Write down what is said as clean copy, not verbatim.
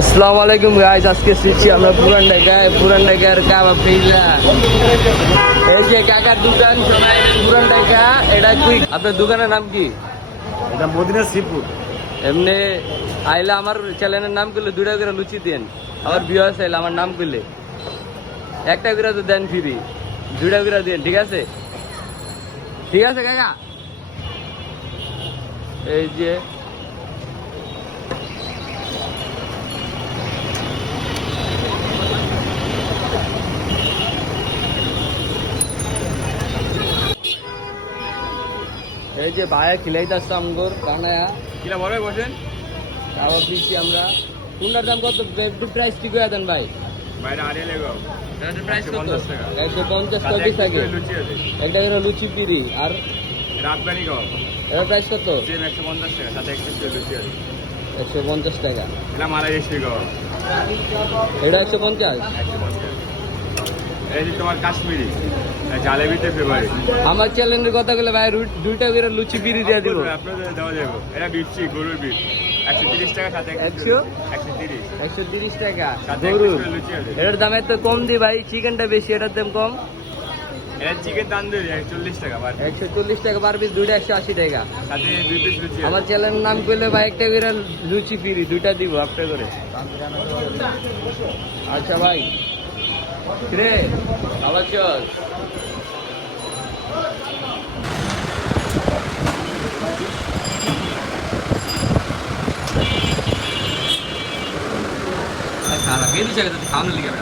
আসসালামু আলাইকুম গাইস, আজকে এসেছি আমরা পুরান ঢাকার কাবাব পিজা। এই যে কাকার দোকান সবাই পুরান ঢাকা। এটা কুইক। আপনার দোকানের নাম কি? এটা মদিনা সিফুড। এমনি আইলে আমার চ্যানেলের নাম করলে 2 টাকা করে লুচি দেন। আমার ভিউয়ার্স আইলে আমার নাম করলে 1 টাকা করে তো দেন ফ্রি, 2 টাকা করে দেন। ঠিক আছে, ঠিক আছে কাকা। এই যে এই যে ভাইয়া খিলাইতেছে আমগর বানায়া কিনা বড় বসেন। আবার দিচ্ছি আমরা। কোনটার দাম কত? একটু প্রাইস ঠিক হয়ে দেন ভাই। বাইরে আড়িয়ে লেগো। এটার প্রাইস কত? 150 টাকা। 150 টাকা থাকে। লুচি আছে। একটা করে লুচি পিরি। আর রাতবানি গাও। এটার প্রাইস কত? সেম 150 টাকা, সাথে একটা লুচি আছে। 150 টাকা। এটা মালাই রেসি গাও। এটা 150। 150। এই যে তোমার কাশ্মীরি জালেবিতে ফেভারিট। আমার চ্যালেঞ্জের কথা বলে ভাই 2 টাকা করে লুচি পিরি দিয়ে দিব। আপনাদের দেওয়া যাবে। এটা বিফি গরুর বিফ 130 টাকা, সাথে 130 130 টাকা সাথে গরু। একটা লুচি আছে। এটার দাম এত কম দি ভাই, চিকেনটা বেশি, এটার দাম কম। এটা চিকেন তান্দুরি 140 টাকা বার। 140 টাকা পার পিস, 2টা 180 টাকা। সাথে 2 পিস লুচি আমার আছে। চ্যানেলের নাম করলে ভাই 1 টাকা করে লুচি ফ্রি, 2টা দিব একটা করে। আচ্ছা ভাই, রে আবার চল। খাওয়া লাগে, 2 টাকা খাওয়ানো লিখে